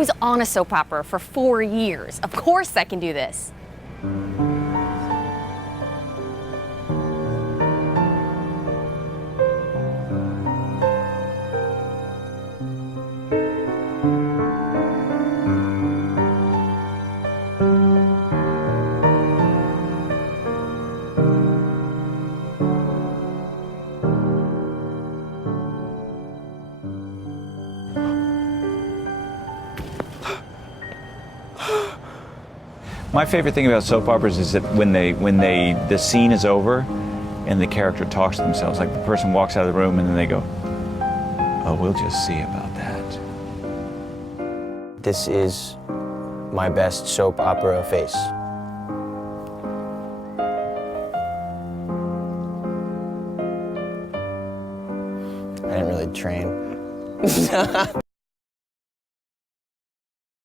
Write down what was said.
was on a soap opera for 4 years. Of course I can do this. My favorite thing about soap operas is that when the scene is over and the character talks to themselves, like the person walks out of the room and then they go, "Oh, we'll just see about that." This is my best soap opera face. I didn't really train.